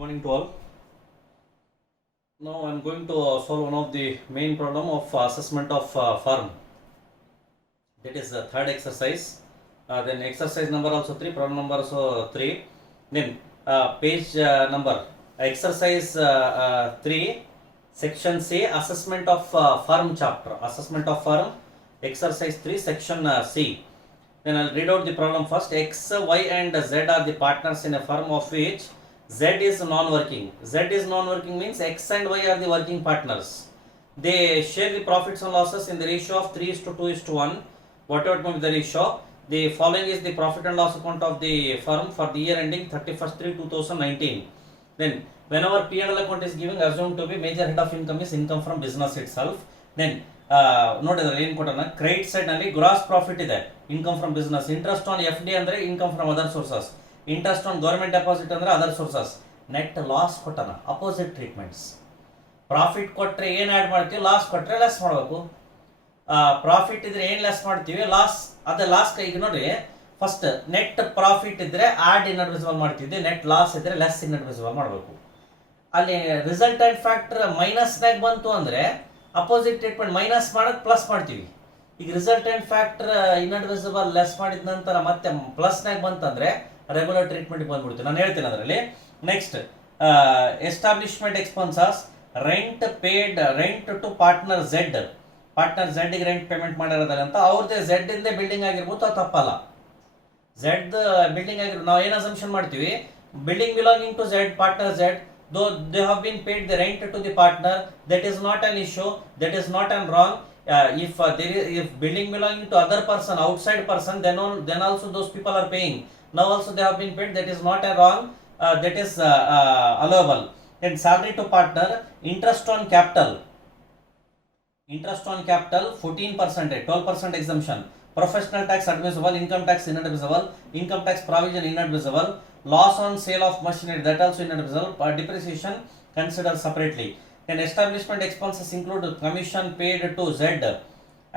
Morning to all. Now I am going to solve one of the main problem of assessment of firm. That is the third exercise. Then exercise number also 3, problem number also 3. Then page number exercise 3, section C, assessment of firm chapter. Assessment of firm, exercise 3, section C. Then I'll read out the problem first. X, Y and Z are the partners in a firm of which Z is non-working. Z is non-working means X and Y are the working partners. They share the profits and losses in the ratio of 3:2:1. Whatever may be the ratio. The following is the profit and loss account of the firm for the year ending 31st/3/2019. Then whenever P&L account is given, assumed to be major head of income is income from business itself. Then ನೋಡಿದ್ರೆ ಏನು ಕೊಟ್ಟನ credit side ನಲ್ಲಿ gross profit ಇದೆ, income from business. Interest on F D ಅಂದ್ರೆ income from other sources. Interest on government deposit ಅಂದ್ರೆ other sources. Net loss ಕೊಟ್ಟನ, opposite treatments. Profit ಕೊಟ್ರೆ ಏನ್ ಆಡ್ ಮಾಡ್ತೀವಿ, ಲಾಸ್ ಕೊಟ್ರೆ ಲೆಸ್ ಮಾಡಬೇಕು. ಪ್ರಾಫಿಟ್ ಇದ್ರೆ ಏನ್ ಲೆಸ್ ಮಾಡ್ತೀವಿ, ಲಾಸ್. ಅದೇ ಲಾಸ್ ಈಗ ನೋಡಿ, ಫಸ್ಟ್ ನೆಟ್ ಪ್ರಾಫಿಟ್ ಇದ್ರೆ ಆಡ್ ಇನ್ಅಡ್ಮಿಸಿಬಲ್ ಮಾಡ್ತಿದ್ವಿ, ನೆಟ್ ಲಾಸ್ ಇದ್ರೆ ಲೆಸ್ ಇನ್ಅಡ್ಮಿಸಿಬಲ್ ಮಾಡಬೇಕು. ಅಲ್ಲಿ ರಿಸಲ್ಟೆಂಟ್ ಫ್ಯಾಕ್ಟರ್ ಮೈನಸ್ ನಾಗ ಬಂತು ಅಂದ್ರೆ ಅಪೋಸಿಟ್ ಟ್ರೀಟ್ಮೆಂಟ್ ಮೈನಸ್ ಮಾಡೋದು ಪ್ಲಸ್ ಮಾಡ್ತೀವಿ. ಈಗ ರಿಸಲ್ಟೆಂಟ್ ಫ್ಯಾಕ್ಟರ್ ಇನ್ಅಡ್ಮಿಸಿಬಲ್ ಲೆಸ್ ಮಾಡಿದ ನಂತರ ಮತ್ತೆ ಪ್ಲಸ್ ನಾಗ ಬಂತಂದ್ರೆ ರೆಗ್ಯುಲರ್ ಟ್ರೀಟ್ಮೆಂಟ್ ಬಂದ್ಬಿಡ್ತೀವಿ. ನಾನು ಹೇಳ್ತೀನಿ ಅದರಲ್ಲಿ. Next establishment expenses, rent paid, rent to partner Z. Partner Z ಗೆ ರೆಂಟ್ ಪೇಮೆಂಟ್ ಮಾಡಿರೋದಲ್ಲ ಅಂತ ಅವ್ರದ್ದೇ ಝೆಡ್ ಇಂದೇ ಬಿಲ್ಡಿಂಗ್ ಆಗಿರ್ಬೋದು, ಅದು ತಪ್ಪಲ್ಲ. ಝೆಡ್ ಬಿಲ್ಡಿಂಗ್ ಆಗಿರ್ಬೋದು, ನಾವು ಏನು ಅಸಂಪ್ಷನ್ ಮಾಡ್ತೀವಿ, building belonging to Z, partner Z, though they have been paid the rent to the partner, that is not an issue, that is not an wrong. If building belonging to other person, outside person, then also those people are paying. Now also they have been paid, that is not a wrong, that is allowable. Then salary to partner, interest on capital, 14%, 12% exemption. Professional tax admissible, income tax inadmissible, income tax provision inadmissible, loss on sale of machinery, that also inadmissible, depreciation considered separately. Then establishment expenses include commission paid to Z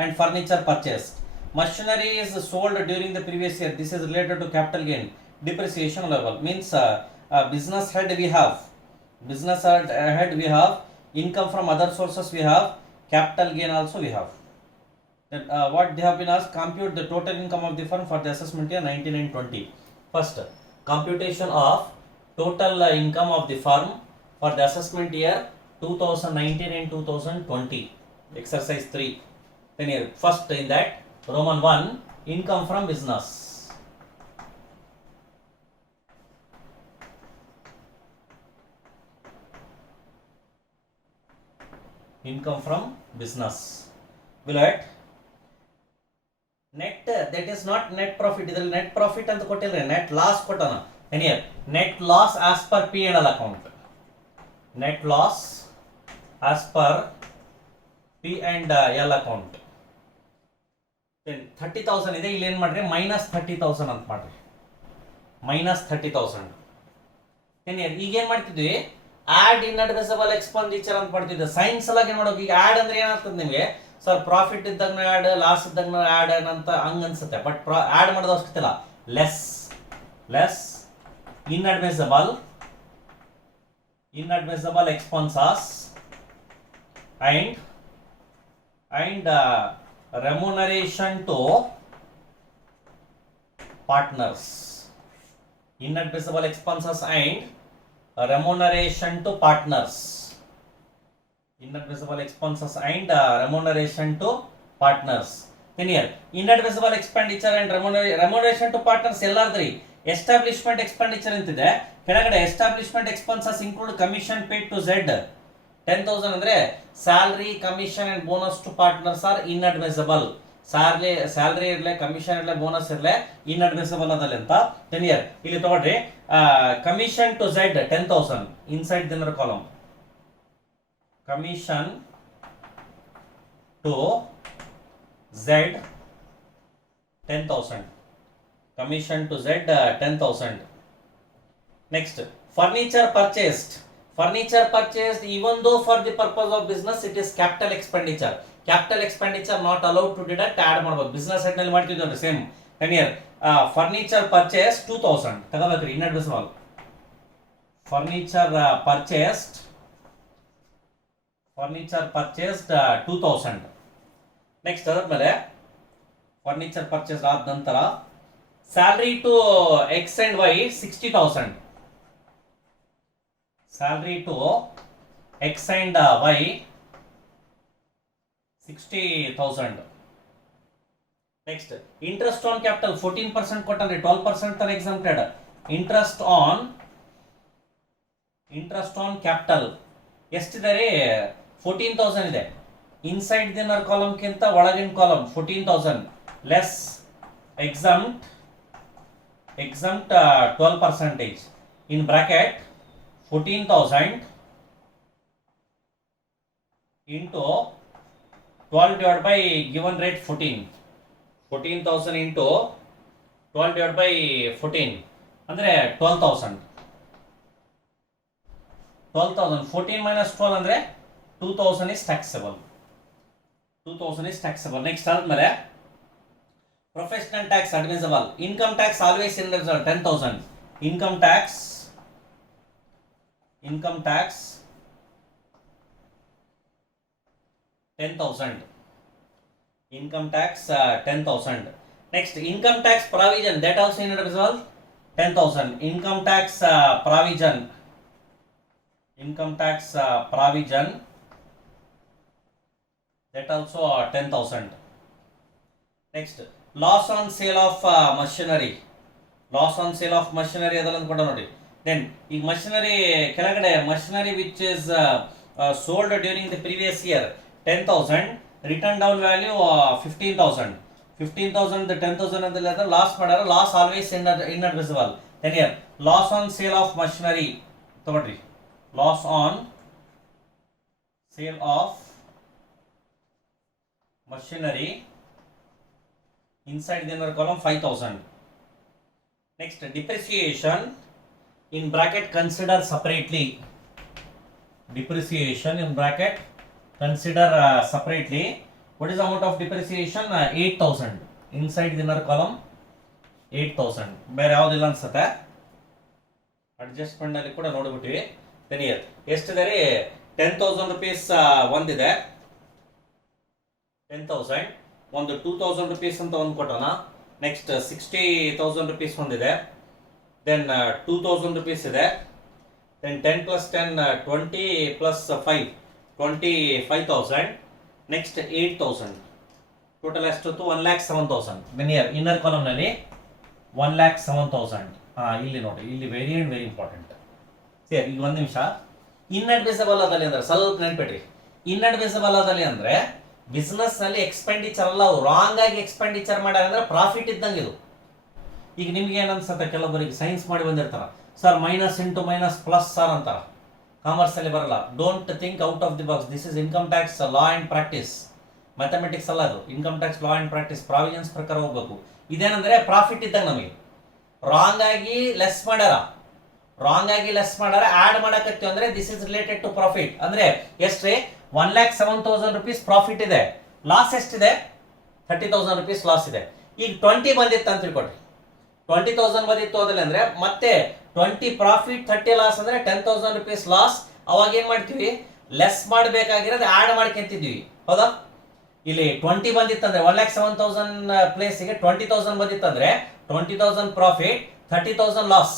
and furniture purchased. Machinery is sold during the previous year, this is related to capital gain. Depreciation level means business head we have, income from other sources we have, capital gain also we have. Then what they have been asked, compute the total income of the firm for the assessment year 19 and 20. First, computation of total income of the firm for the assessment year 2019 and 2020. Exercise 3. Then here, first in that, Roman 1, income from business. Income from business. Below it, net, that is not net profit, ಇದರಲ್ಲಿ net profit ಅಂತ ಕೊಟ್ಟಿಲ್ಲ, net loss ಕೊಟ್ಟನ. And here net loss as per P&L account, net loss as per P&L account. Then 30,000 ಇದೆ, ಇಲ್ಲಿ ಏನು ಮಾಡ್ರಿ minus 30,000 ಅಂತ ಮಾಡ್ರಿ, minus 30,000. And here ಈಗ ಏನು ಮಾಡ್ತಿದ್ವಿ, ಆಡ್ ಇನ್ಅಡ್ಮಿಸಿಬಲ್ ಎಕ್ಸ್ಪೆಂಡಿಚರ್ ಅಂತ ಮಾಡ್ತಿದ್ವಿ. ಸೈನ್ಸ್ ಎಲ್ಲ ಏನು ಮಾಡೋಕೆ, ಈಗ ಆಡ್ ಅಂದ್ರೆ ಏನಾಗ್ತದೆ ನಿಮಗೆ, ಸರ್ ಪ್ರಾಫಿಟ್ ಇದ್ದಾಗ ಆ್ಯಡ್, ಲಾಸ್ ಇದ್ದಾಗ ಆ್ಯಡ್ ಅಂತ ಹಂಗ ಅನ್ಸುತ್ತೆ. ಬಟ್ ಆ್ಯಡ್ ಮಾಡೋದು ಅವಶ್ಯಕತೆ ಇಲ್ಲ. Less inadmissible expenses and remuneration to partners. Inadmissible expenses and remuneration to partners. Inadmissible expenses and remuneration to partners. In here, inadmissible expenditure and remuneration to partners ಎಲ್ಲಾದ್ರಿ establishment expenditure ಅಂತಿದೆ. ಕೆಳಗಡೆ establishment expenses include commission paid to Z 10,000 ಅಂದ್ರೆ salary, commission and bonus to partners are inadmissible. Salary ಇರಲಿ, commission ಇರಲಿ, bonus ಇರಲಿ, inadmissible ಅದಲ್ಲ ಅಂತ. Then here ಇಲ್ಲಿ ತಗೊಳ್ರಿ, commission to Z 10,000 inside the inner column, commission to Z 10,000, commission to Z 10,000. Next furniture purchased, even though for the purpose of business it is capital expenditure. Capital expenditure not allowed to deduct, add ಮಾಡಬಹುದು. Business side ನಲ್ಲಿ ಮಾಡ್ತಿದ್ವಿ ಅಂದ್ರೆ same. Ten year furniture purchase 2,000 ತಗೋಬೇಕ್ರಿ, inadmissible. furniture purchased 2000. Next ಅದಾದ್ಮೇಲೆ furniture purchase ಆದ ನಂತರ salary to X and Y 60,000. Salary to X and Y 60,000. Next interest on capital 14% ಕೊಟ್ಟಂದ್ರೆ 12% ತರ ಎಕ್ಸಮ್ಟೆಡ್. ಇಂಟ್ರೆಸ್ಟ್ ಆನ್ ಕ್ಯಾಪಿಟಲ್ ಎಷ್ಟಿದೆ? 14,000 ಇದೆ. ಇನ್ಸೈಡ್ ದಿನ್ನರ್ ಕಾಲಮ್ ಕಿಂತ ಒಳಗಿನ column 14,000 less exempt 12%. In bracket 14,000 into 12 divided by given rate 14,000 into 12 divided by 14 ಅಂದ್ರೆ 12,000. 14 minus 12 ಅಂದ್ರೆ 2,000 is taxable. Next ಆದ್ಮೇಲೆ professional tax admissible. Income tax always in 10,000. Income tax 10,000. Income tax 10,000. Next income tax provision, that also inadmissible 10,000. Income tax provision that also 10,000. Next loss on sale of machinery ಅದೆಲ್ಲ ಕೊಟ್ಟ ನೋಡಿ. Then ಈ machinery ಕೆಳಗಡೆ machinery which is sold during the previous year 10,000, return down value 15,000. 15,000 10,000 ಅಂತ loss ಮಾಡ್ಯಾರ. Loss always inadmissible. Then here loss on sale of machinery ತಗೊಳ್ರಿ. Loss on sale of machinery inside the inner column 5,000. Next depreciation in bracket consider separately. Depreciation in bracket consider separately. What is the amount of depreciation? 8,000 inside the inner column 8,000. ಬೇರೆ ಯಾವುದಿಲ್ಲ ಅನ್ಸುತ್ತೆ. Adjustment ಅಲ್ಲಿ ಕೂಡ ನೋಡ್ಬಿಟ್ಟಿವಿ. then here ಎಷ್ಟಿದೆ ರೀ? 10,000 rupees ಒಂದಿದೆ. 10,000 ಒಂದು 2,000 rupees ಅಂತ ಒಂದು ಕೊಟ್ಟೋಣ. ನೆಕ್ಸ್ಟ್ 60,000 rupees ಒಂದಿದೆ. then 2,000 rupees ಇದೆ. then 10 plus 10 20 plus 5 25,000. next 8,000. Total ಎಷ್ಟೊತ್ತು? 1,07,000. then here ಇನ್ನರ್ ಕಾಲಮ್ ನಲ್ಲಿ 1,07,000. ಇಲ್ಲಿ ನೋಡಿ, ಇಲ್ಲಿ ವೆರಿ ಇಂಪಾರ್ಟೆಂಟ್. ಸರಿ, ಈಗ ಒಂದು ನಿಮಿಷ. ಇನ್ಅಡ್ಮಿಸಬಲ್ ಆದಲ್ಲಿ ಅಂದ್ರೆ ಸ್ವಲ್ಪ ನೆನ್ಪಿಡ್ರಿ. ಇನ್ಅಡ್ಮಿಸಬಲ್ ಆದಲ್ಲಿ ಅಂದ್ರೆ ಬಿಸ್ನೆಸ್ ನಲ್ಲಿ ಎಕ್ಸ್ಪೆಂಡಿಚರ್ ಅಲ್ಲ, ರಾಂಗ್ ಆಗಿ ಎಕ್ಸ್ಪೆಂಡಿಚರ್ ಮಾಡ್ಯಾರ ಅಂದ್ರೆ ಪ್ರಾಫಿಟ್ ಇದ್ದಂಗೆ ಇದು. ಈಗ ನಿಮ್ಗೆ ಏನ್ ಅನ್ಸುತ್ತೆ? ಕೆಲವೊಬ್ಬರಿಗೆ ಸೈನ್ಸ್ ಮಾಡಿ ಬಂದಿರ್ತಾರ, sir minus into minus plus sir ಅಂತಾರ. ಕಾಮರ್ಸ್ ಅಲ್ಲಿ ಬರಲ್ಲ. Don't think out of the box. This is income tax law and practice, mathematics ಅಲ್ಲ ಅದು. Income tax law and practice provisions ಪ್ರಕಾರ ಹೋಗ್ಬೇಕು. ಇದೇನಂದ್ರೆ ಪ್ರಾಫಿಟ್ ಇದ್ದಂಗೆ ನಮಗೆ. ರಾಂಗ್ ಆಗಿ ಲೆಸ್ ಮಾಡ್ಯಾರ, ಆಡ್ ಮಾಡಕತ್ತೀವಿ ಅಂದ್ರೆ this is related to profit. ಅಂದ್ರೆ ಎಷ್ಟ್ರಿ? 1,07,000 rupees ಪ್ರಾಫಿಟ್ ಇದೆ. ಲಾಸ್ ಎಷ್ಟಿದೆ? 30,000 rupees ಲಾಸ್ ಇದೆ. ಈಗ 20 ಬಂದಿತ್ತು ಅಂತ ತಿಳ್ಕೊಡ್ರಿ. 20,000 ಬಂದಿತ್ತು ಅದ್ರಲ್ಲಿ ಅಂದ್ರೆ ಮತ್ತೆ 20 ಪ್ರಾಫಿಟ್ 30 ಲಾಸ್ ಅಂದ್ರೆ 10,000 rupees ಲಾಸ್. ಅವಾಗ ಏನ್ ಮಾಡ್ತೀವಿ? ಲೆಸ್ ಮಾಡಬೇಕಾಗಿರೋದು ಆಡ್ ಮಾಡ್ಕೊಂತಿದ್ವಿ. ಹೌದಾ? ಇಲ್ಲಿ 20 ಬಂದಿತ್ತಂದ್ರೆ 1,07,000 ಪ್ಲೇಸಿಗೆ 20,000 ಬಂದಿತ್ತಂದ್ರೆ 20,000 ಪ್ರಾಫಿಟ್ 30,000 ಲಾಸ್.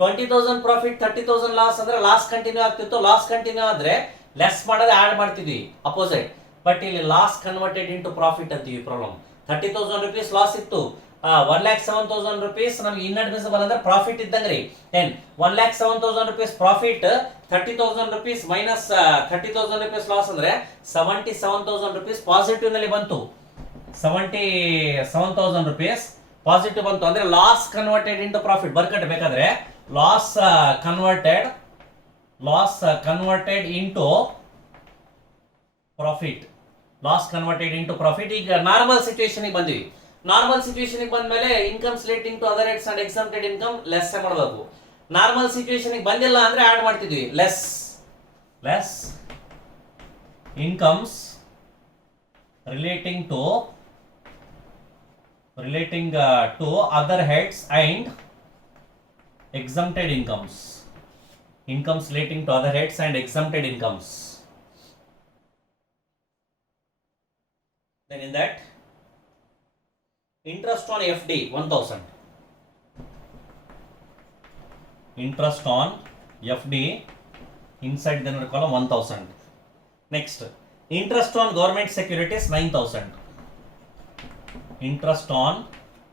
20,000 ಪ್ರಾಫಿಟ್ 30,000 ಲಾಸ್ ಅಂದ್ರೆ ಲಾಸ್ ಕಂಟಿನ್ಯೂ ಆಗ್ತಿತ್ತು. ಲಾಸ್ ಕಂಟಿನ್ಯೂ ಆದ್ರೆ ಲೆಸ್ ಮಾಡೋದು ಆಡ್ ಮಾಡ್ತಿದ್ವಿ ಅಪೋಸಿಟ್. ಬಟ್ ಇಲ್ಲಿ ಲಾಸ್ ಕನ್ವರ್ಟೆಡ್ ಇಂಟು ಪ್ರಾಫಿಟ್ ಅಂತೀವಿ. ಪ್ರಾಬ್ಲಮ್ 30,000 rupees ಲಾಸ್ ಇತ್ತು. 1,07,000 rupees ನಮ್ಗೆ ಇನ್ಅಡ್ಮಿಸಬಲ್ ಅಂದ್ರೆ ಪ್ರಾಫಿಟ್ ಇದ್ದಂಗ್ರಿ. Then 1,07,000 rupees profit 30,000 rupees minus 30,000 rupees loss ಅಂದ್ರೆ 77,000 rupees ಪಾಸಿಟಿವ್ ನಲ್ಲಿ ಬಂತು. 77,000 rupees ಪಾಸಿಟಿವ್ ಬಂತು ಅಂದ್ರೆ ಲಾಸ್ ಕನ್ವರ್ಟೆಡ್ ಇಂಟು ಪ್ರಾಫಿಟ್ ಬರ್ಕಟ್ಟೆ. ಬೇಕಾದ್ರೆ ಲಾಸ್ ಕನ್ವರ್ಟೆಡ್ ಇಂಟು ಪ್ರಾಫಿಟ್. ಈಗ ನಾರ್ಮಲ್ ಸಿಚುವೇಶನ್ ಬಂದ್ವಿ. ನಾರ್ಮಲ್ ಸಿಚುವೇಶನ್ ಬಂದ್ಮೇಲೆ income relating to other heads and exempted income less ಮಾಡಬೇಕು. ನಾರ್ಮಲ್ ಸಿಚುವೇಶನ್ ಬಂದಿಲ್ಲ ಅಂದ್ರೆ ಆಡ್ ಮಾಡ್ತಿದ್ವಿ. Less incomes relating to other heads and exempted incomes. incomes relating to other heads and exempted incomes. Then in that, interest on FD 1000. Interest on FD inside the column 1000. Next, interest on government securities 9000. Interest on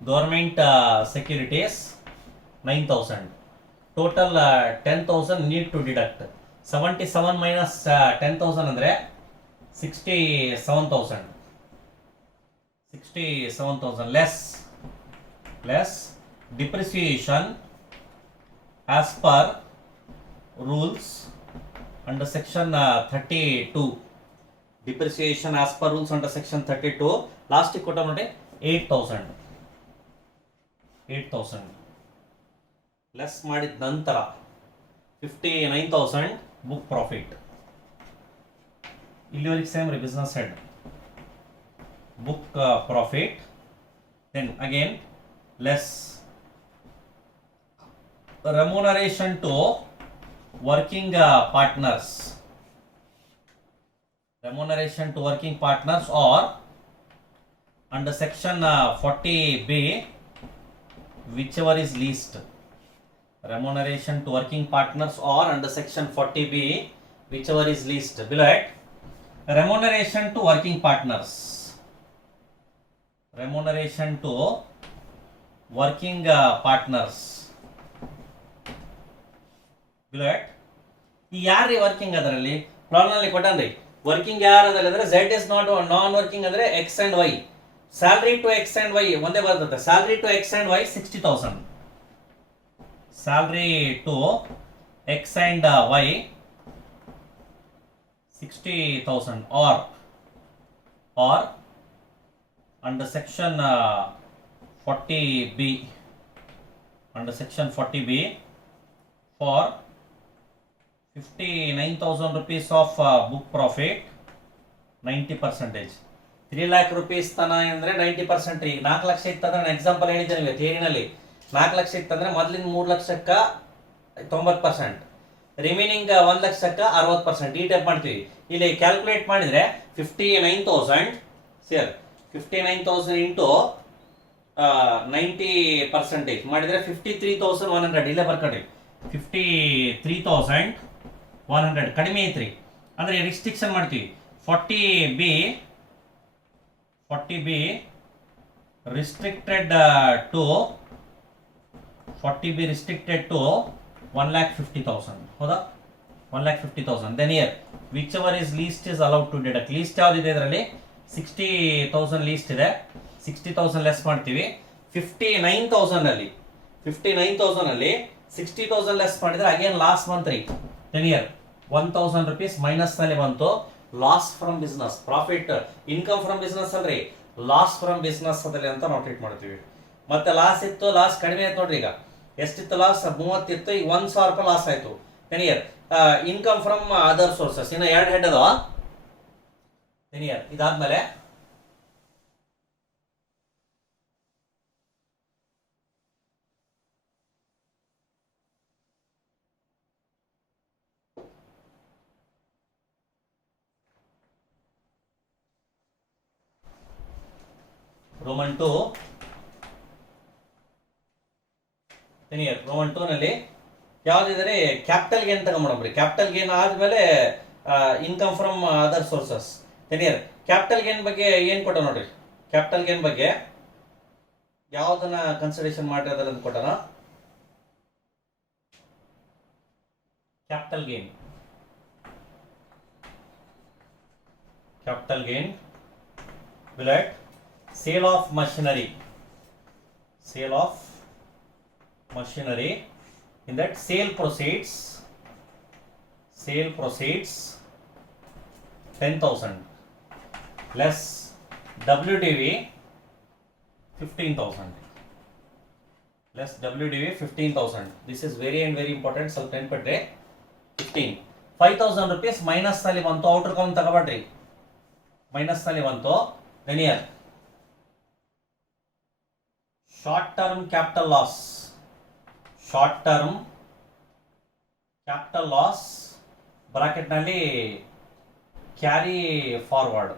government securities 9000. Total 10,000 need to deduct. 77 minus 10,000 andre 67,000. 67,000 less depreciation as per rules under section 32. Depreciation as per rules under section 32. Last quota note 8,000. Less ಮಾಡಿದ ನಂತರ 59,000 book profit. ಇಲ್ಲಿವರೆಗೆ same ರೀ business head book profit. Then again less remuneration to working partners. Remuneration to working partners or under section 40B, whichever is least. Remuneration to working partners or under section 40B, whichever is least. Below it, remuneration to working partners. Remuneration to working partners. Below it, ಯಾರು working ಅದರಲ್ಲಿ problem ಅಲ್ಲಿ ಕೊಟ್ಟನ್ರಿ working ಯಾರದಲ್ಲಿದ್ರೆ Z is not non working ಅಂದ್ರೆ X and Y. Salary to X and Y ಒಂದೇ ಬರ್ತದೆ. Salary to X and Y 60,000. Salary to X and Y 60,000 or under section 40B, under section 40B for 59,000 rupees of book profit 90%. 3 lakh rupees ತನ ಅಂದ್ರೆ 90%. 4 ಲಕ್ಷ ಇತ್ತಂದ್ರೆ example ಹೇಳಿದ್ದೇನೆ ಥಿಯರಿನಲ್ಲಿ 4 ಲಕ್ಷ ಇತ್ತಂದ್ರೆ ಮೊದಲಿನ 3 ಲಕ್ಷಕ್ಕ 90%, remaining 1 ಲಕ್ಷಕ್ಕ 60%. ಈ ಟೈಪ್ ಮಾಡ್ತೀವಿ. ಇಲ್ಲಿ ಕ್ಯಾಲ್ಕುಲೇಟ್ ಮಾಡಿದ್ರೆ 59,000 ಸೇರ್ 59,000 ಇಂಟು 90% ಮಾಡಿದ್ರೆ 53,100. ಇಲ್ಲೇ ಬರ್ಕೊಡ್ರಿ 53,100 ಕಡಿಮೆ ಐತ್ರಿ. ಅಂದ್ರೆ ರಿಸ್ಟ್ರಿಕ್ಷನ್ ಮಾಡ್ತೀವಿ 40B restricted to 40B restricted to 1,50,000. ಹೌದಾ 1,50,000. Then here whichever is least is allowed to deduct. least ಯಾವ್ದಿದೆ ಇದರಲ್ಲಿ 60,000 least ಇದೆ. 60,000 ಲೆಸ್ ಮಾಡ್ತೀವಿ. 59,000 ಅಲ್ಲಿ 60,000 ಲೆಸ್ ಮಾಡಿದ್ರೆ ಅಗೇನ್ ಲಾಸ್ ಬಂತ್ರಿ. Then here 1,000 rupees ಮೈನಸ್ ನಲ್ಲಿ ಬಂತು. Loss from business, profit income from business ಅಲ್ರಿ, ಲಾಸ್ ಫ್ರಮ್ ಬಿಸ್ನೆಸ್ ಅದಲ್ಲಿ ಅಂತ ನಾವು ಟ್ರೀಟ್ ಮಾಡ್ತೀವಿ. ಮತ್ತೆ ಲಾಸ್ ಇತ್ತು, ಲಾಸ್ ಕಡಿಮೆ ಆಯ್ತು ನೋಡ್ರಿ. ಈಗ ಎಷ್ಟಿತ್ತು ಲಾಸ್ 30 ಇತ್ತು, ಈಗ 1,000 ರೂಪಾಯಿ ಲಾಸ್ ಆಯ್ತು. ತೆನಿಯರ್ ಇನ್ಕಮ್ ಫ್ರಮ್ ಅದರ್ ಸೋರ್ಸಸ್ ಇನ್ನು 2 ಹೆಡ್ ಅದಾವ. ತೆನಿಯರ್ ಇದಾದ್ಮೇಲೆ ರೋಮನ್ 2 ರೋಮನ್ 2 ನಲ್ಲಿ ಯಾವ್ದಿದ್ರೆ ಕ್ಯಾಪಿಟಲ್ ಗೇನ್ ತಗೊಂಡ್ಬಿಡ್ರಿ. ಕ್ಯಾಪಿಟಲ್ ಗೇನ್ ಆದ್ಮೇಲೆ income from other sources. Then here capital gain ಬಗ್ಗೆ ಏನ್ ಕೊಟ್ಟ ನೋಡ್ರಿ. ಕ್ಯಾಪಿಟಲ್ ಗೇನ್ ಬಗ್ಗೆ ಯಾವ್ದನ್ನ ಕನ್ಸಿಡರೇಷನ್ ಮಾಡಿರೋದ್ರ ಅಂತ ಕೊಟ್ಟನ. ಕ್ಯಾಪಿಟಲ್ ಗೇನ್ ಬಿಲಟ್ sale of machinery. In that sale proceeds 10,000 less WDV 15,000. This is very important. ಸ್ವಲ್ಪ ನೆನಪಿಟ್ರೆ 5,000 rupees ಮೈನಸ್ ನಲ್ಲಿ ಬಂತು. ಔಟರ್ ಕಾಲಮ್ ತಗೋಬೇಡ್ರಿ, ಮೈನಸ್ ನಲ್ಲಿ ಬಂತು. then here short term capital loss capital loss ಬ್ರಾಕೆಟ್ನಲ್ಲಿ carry forward,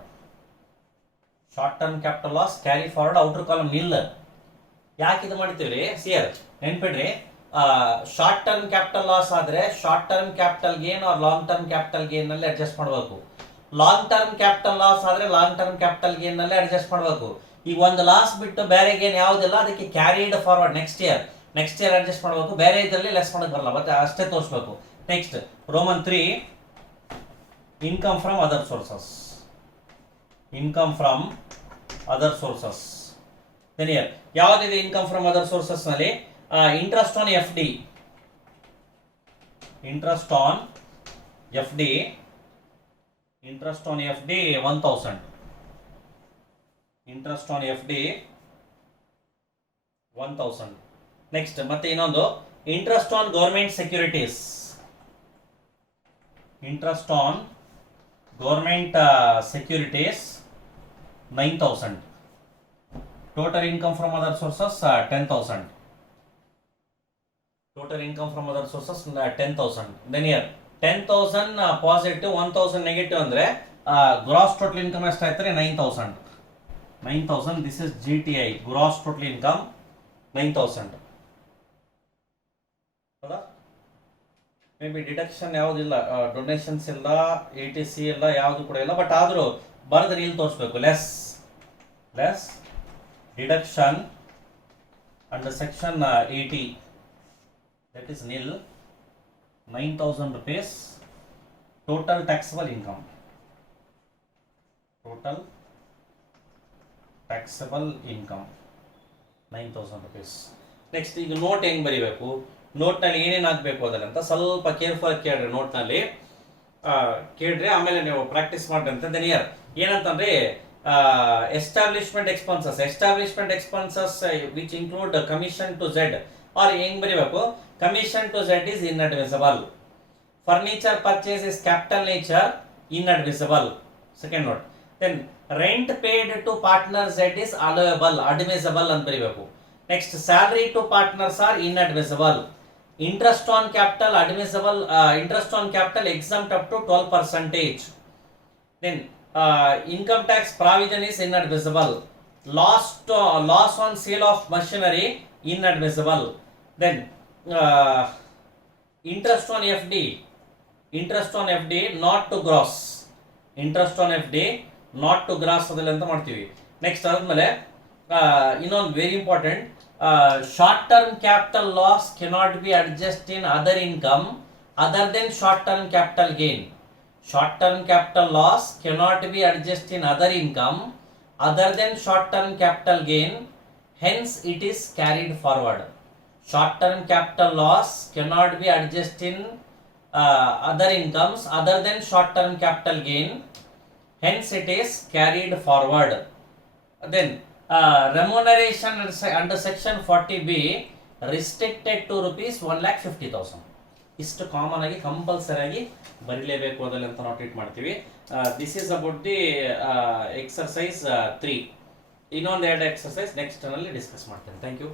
short term capital loss carry forward, outer column nil. ಯಾಕೆ ಇದು ಮಾಡ್ತೀವಿ ಸಿಯರ್ ನೆನ್ಪಿಡ್ರಿ, ಶಾರ್ಟ್ ಟರ್ಮ್ ಕ್ಯಾಪಿಟಲ್ ಲಾಸ್ ಆದ್ರೆ short term capital gain or long term capital gain ನಲ್ಲಿ adjust ಮಾಡಬೇಕು. Long term capital loss ಆದ್ರೆ ಲಾಂಗ್ ಟರ್ಮ್ ಕ್ಯಾಪಿಟಲ್ ಗೇನ್ ನಲ್ಲಿ ಅಡ್ಜಸ್ಟ್ ಮಾಡಬೇಕು. ಈಗ ಒಂದು ಲಾಸ್ ಬಿಟ್ಟು ಬೇರೆ ಗೇನ್ ಯಾವುದಿಲ್ಲ, ಅದಕ್ಕೆ carried forward next year adjust ಮಾಡಬೇಕು. ಬೇರೆ ಇದರಲ್ಲಿ ಲೆಸ್ ಮಾಡಕ್ ಬರಲ್ಲ, ಮತ್ತೆ ಅಷ್ಟೇ ತೋರಿಸ್ಬೇಕು. Next Roman 3, income from other sources. Income from other sources then ಯಾವುದಿದೆ ಇನ್ಕಮ್ ಫ್ರಮ್ ಅದರ್ ಸೋರ್ಸಸ್ ನಲ್ಲಿ? Interest on F D, interest on F D 1000, interest on F D 1000. Next ಮತ್ತೆ ಇನ್ನೊಂದು interest on government securities, interest on government securities 9000. Total income from other sources 10,000. Total income from other sources 10,000. Then 10,000 positive, 1,000 negative ಅಂದ್ರೆ gross total income ಎಷ್ಟಾಯ್ತಾರೆ? 9,000. This is GTI, gross total income 9,000. ಹೌದಾ? Maybe deduction ಯಾವುದಿಲ್ಲ, donations ಇಲ್ಲ, ATC ಇಲ್ಲ, ಯಾವುದು ಕೂಡ ಇಲ್ಲ. But ಆದ್ರೂ ಬರೆದ್ರೆ ಇಲ್ಲಿ ತೋರಿಸ್ಬೇಕು. Less deduction under section 80, that is nil. 9,000 rupees total taxable income. Total taxable income 9,000 rupees. Next ಈಗ ನೋಟ್ ಹೆಂಗ್ ಬರೀಬೇಕು, ನೋಟ್ ನಲ್ಲಿ ಏನೇನು ಹಾಕ್ಬೇಕು ಅದರಂತ ಸ್ವಲ್ಪ ಕೇರ್ಫುಲ್ ಕೇಳ್ರಿ. ನೋಟ್ ನಲ್ಲಿ ಕೇಳ್ರಿ, ಆಮೇಲೆ ನೀವು ಪ್ರಾಕ್ಟೀಸ್ ಮಾಡ್ರಿ ಅಂತ. ದೆನ್ ಏನಂತಂದ್ರೆ establishment expenses which include commission to Z, or ಹೆಂಗ್ ಬರೀಬೇಕು? Commission to Z is inadmissible. Furniture purchase is capital nature, inadmissible. Second note. Then rent paid to partner Z is allowable, admissible ಅಂತ ಬರೀಬೇಕು. Next salary to partners are inadmissible. Interest on capital admissible, interest on capital exempt up to 12%. Then income tax provision is inadmissible. Loss on sale of machinery inadmissible. Then interest on FD not to gross, ಅದೆಲ್ಲ ಅಂತ ಮಾಡ್ತೀವಿ. Next ಆದ್ಮೇಲೆ ಇನ್ನೊಂದು very important, short term capital loss cannot be adjust in other income other than short term capital gain. Short term capital loss cannot be adjusted in other income other than short term capital gain, hence it is carried forward. Short term capital loss cannot be adjusted in other incomes other than short term capital gain, hence it is carried forward. Then remuneration under section 40B restricted to rupees 1,50,000. ಇಷ್ಟು common ಆಗಿ compulsory ಆಗಿ ಬರೀಲೇಬೇಕು ಅದರಲ್ಲಿ ಅಂತ ನಾವು treat ಮಾಡ್ತೀವಿ. This is about the exercise 3. ಇನ್ನೊಂದು 2 exercise next ನಲ್ಲಿ discuss ಮಾಡ್ತೇನೆ. Thank you.